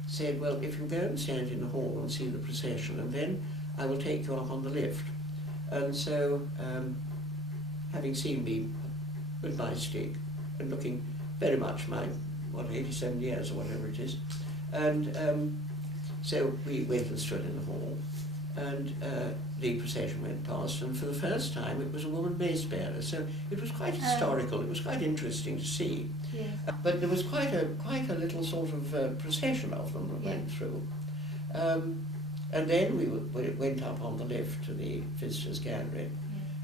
said, well, if you go and stand in the hall and see the procession, and then I will take you up on the lift. And so, having seen me with my stick and looking very much my, 87 years or whatever it is, and so we went and stood in the hall, and the procession went past, and for the first time it was a woman mace bearer, so it was quite historical, it was quite interesting to see. Yes. But there was quite a little sort of procession of them that went through. And then we went up on the lift to the visitors' gallery,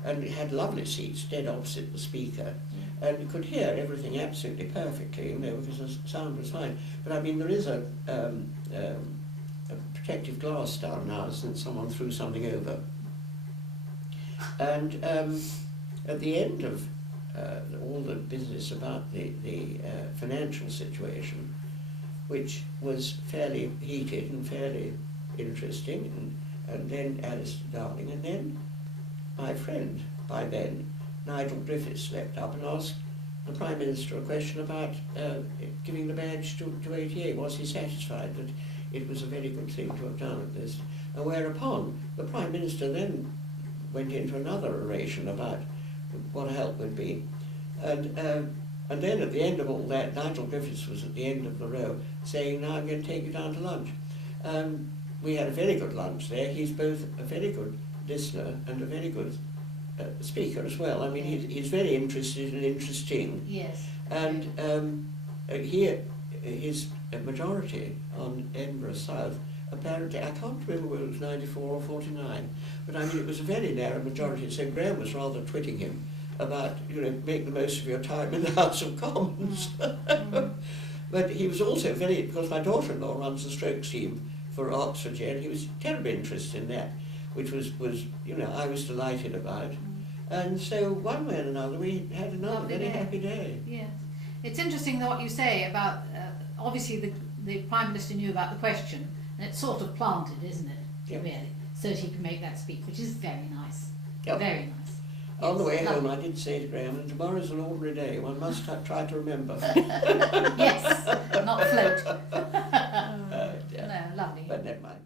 and we had lovely seats dead opposite the speaker, and you could hear everything absolutely perfectly, because the sound was fine. But I mean, there is a protective glass down now since someone threw something over. And at the end of all the business about the financial situation, which was fairly heated and fairly interesting, and then Alistair Darling, and then my friend, by then, Nigel Griffiths, leapt up and asked the Prime Minister a question about giving the badge to ATA. Was he satisfied that it was a very good thing to have done at this? And whereupon the Prime Minister then went into another oration about what help would be. And then at the end of all that, Nigel Griffiths was at the end of the row saying, now I'm going to take you down to lunch. We had a very good lunch there. He's both a very good listener and a very good speaker as well. I mean, he's very interested and interesting. Yes. And here, his majority on Edinburgh South, apparently, I can't remember whether it was 94 or 49, but I mean, it was a very narrow majority, so Graham was rather twitting him about, make the most of your time in the House of Commons. But he was also because my daughter-in-law runs the stroke scheme for Oxfordshire, and he was terribly interested in that, which was I was delighted about. And so one way and another, we had another very happy day. Yes. It's interesting what you say about, obviously the Prime Minister knew about the question, and it's sort of planted, isn't it, really, so that he can make that speech, which is very nice. Yep. Very nice. On the way home, I did say to Graham, and tomorrow's an ordinary day, one must try to remember. Yes, not float. Yeah. No, lovely. But never mind.